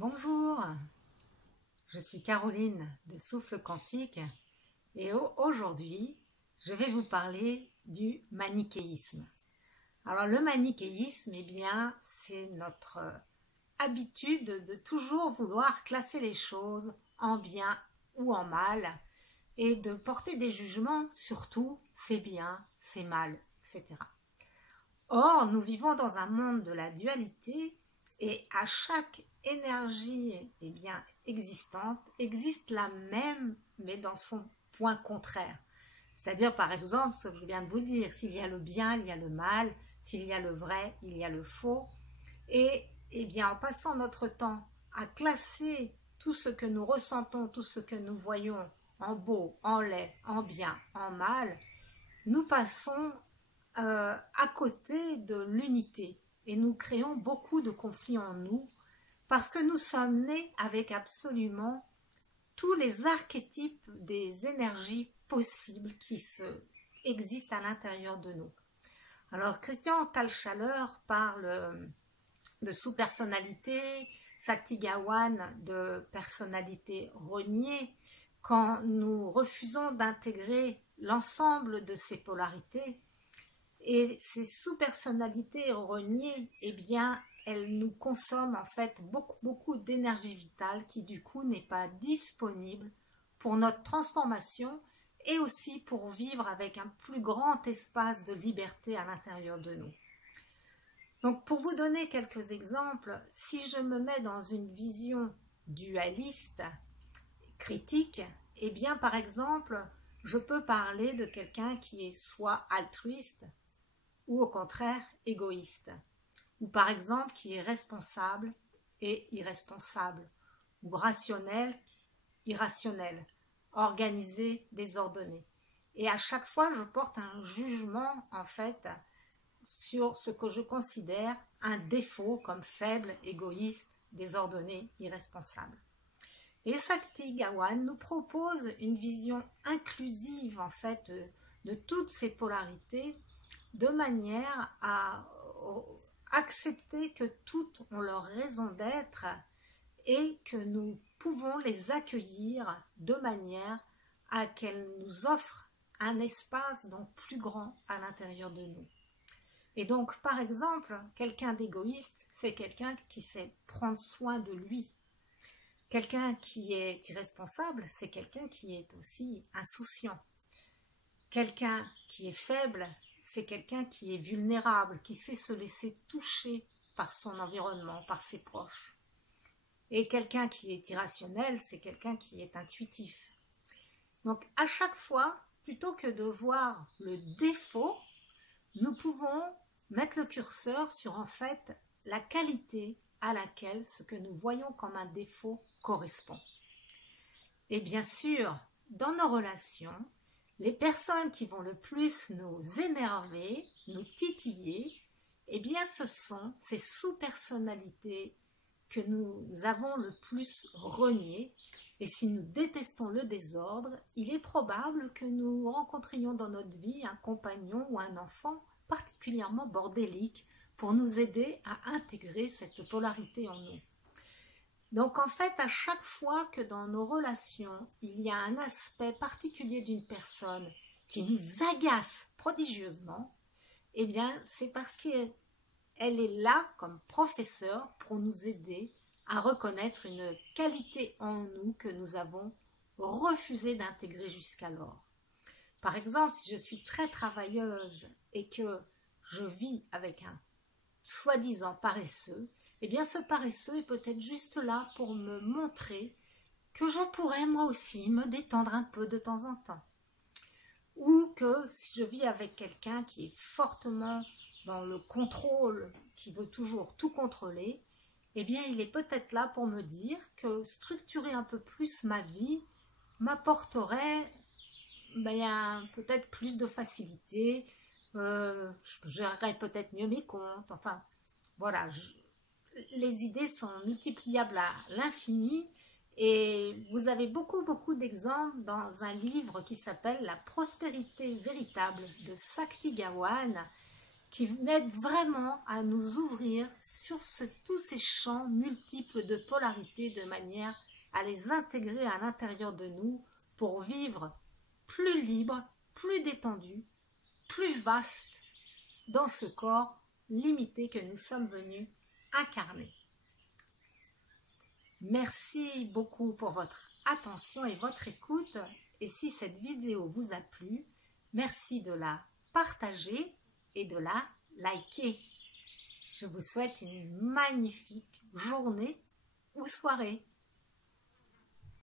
Bonjour, je suis Caroline de Souffle Quantique et aujourd'hui je vais vous parler du manichéisme. Alors le manichéisme, eh bien, c'est notre habitude de toujours vouloir classer les choses en bien ou en mal et de porter des jugements sur tout, c'est bien, c'est mal, etc. Or, nous vivons dans un monde de la dualité et à chaque énergie existante existe la même, mais dans son point contraire. C'est-à-dire, par exemple, ce que je viens de vous dire, s'il y a le bien, il y a le mal, s'il y a le vrai, il y a le faux. Et en passant notre temps à classer tout ce que nous ressentons, tout ce que nous voyons en beau, en laid, en bien, en mal, nous passons à côté de l'unité et nous créons beaucoup de conflits en nous parce que nous sommes nés avec absolument tous les archétypes des énergies possibles qui existent à l'intérieur de nous. Alors Christian Thalchaleur parle de sous-personnalité, Saktigawan de personnalité reniée. Quand nous refusons d'intégrer l'ensemble de ces polarités, et ces sous-personnalités reniées, eh bien, elles nous consomment en fait beaucoup d'énergie vitale qui du coup n'est pas disponible pour notre transformation et aussi pour vivre avec un plus grand espace de liberté à l'intérieur de nous. Donc pour vous donner quelques exemples, si je me mets dans une vision dualiste, critique, eh bien par exemple, je peux parler de quelqu'un qui est soit altruiste, ou au contraire égoïste, ou par exemple qui est responsable et irresponsable, ou rationnel, irrationnel, organisé, désordonné. Et à chaque fois, je porte un jugement en fait sur ce que je considère un défaut comme faible, égoïste, désordonné, irresponsable. Et Saktigawan nous propose une vision inclusive en fait de toutes ces polarités, de manière à accepter que toutes ont leur raison d'être et que nous pouvons les accueillir de manière à qu'elles nous offrent un espace donc plus grand à l'intérieur de nous. Et donc, par exemple, quelqu'un d'égoïste, c'est quelqu'un qui sait prendre soin de lui. Quelqu'un qui est irresponsable, c'est quelqu'un qui est aussi insouciant. Quelqu'un qui est faible, c'est quelqu'un qui est vulnérable, qui sait se laisser toucher par son environnement, par ses proches. Et quelqu'un qui est irrationnel, c'est quelqu'un qui est intuitif. Donc à chaque fois, plutôt que de voir le défaut, nous pouvons mettre le curseur sur en fait la qualité à laquelle ce que nous voyons comme un défaut correspond. Et bien sûr, dans nos relations, les personnes qui vont le plus nous énerver, nous titiller, eh bien ce sont ces sous-personnalités que nous avons le plus reniées. Et si nous détestons le désordre, il est probable que nous rencontrions dans notre vie un compagnon ou un enfant particulièrement bordélique pour nous aider à intégrer cette polarité en nous. Donc en fait, à chaque fois que dans nos relations, il y a un aspect particulier d'une personne qui nous agace prodigieusement, eh bien c'est parce qu'elle est là comme professeur pour nous aider à reconnaître une qualité en nous que nous avons refusé d'intégrer jusqu'alors. Par exemple, si je suis très travailleuse et que je vis avec un soi-disant paresseux, eh bien ce paresseux est peut-être juste là pour me montrer que je pourrais moi aussi me détendre un peu de temps en temps. Ou que si je vis avec quelqu'un qui est fortement dans le contrôle, qui veut toujours tout contrôler, eh bien il est peut-être là pour me dire que structurer un peu plus ma vie m'apporterait peut-être plus de facilité, je gérerais peut-être mieux mes comptes, enfin voilà, les idées sont multipliables à l'infini et vous avez beaucoup d'exemples dans un livre qui s'appelle La prospérité véritable de Saktigawan qui aide vraiment à nous ouvrir sur tous ces champs multiples de polarité de manière à les intégrer à l'intérieur de nous pour vivre plus libre, plus détendu, plus vaste dans ce corps limité que nous sommes venus incarner. Merci beaucoup pour votre attention et votre écoute. Et si cette vidéo vous a plu, merci de la partager et de la liker. Je vous souhaite une magnifique journée ou soirée.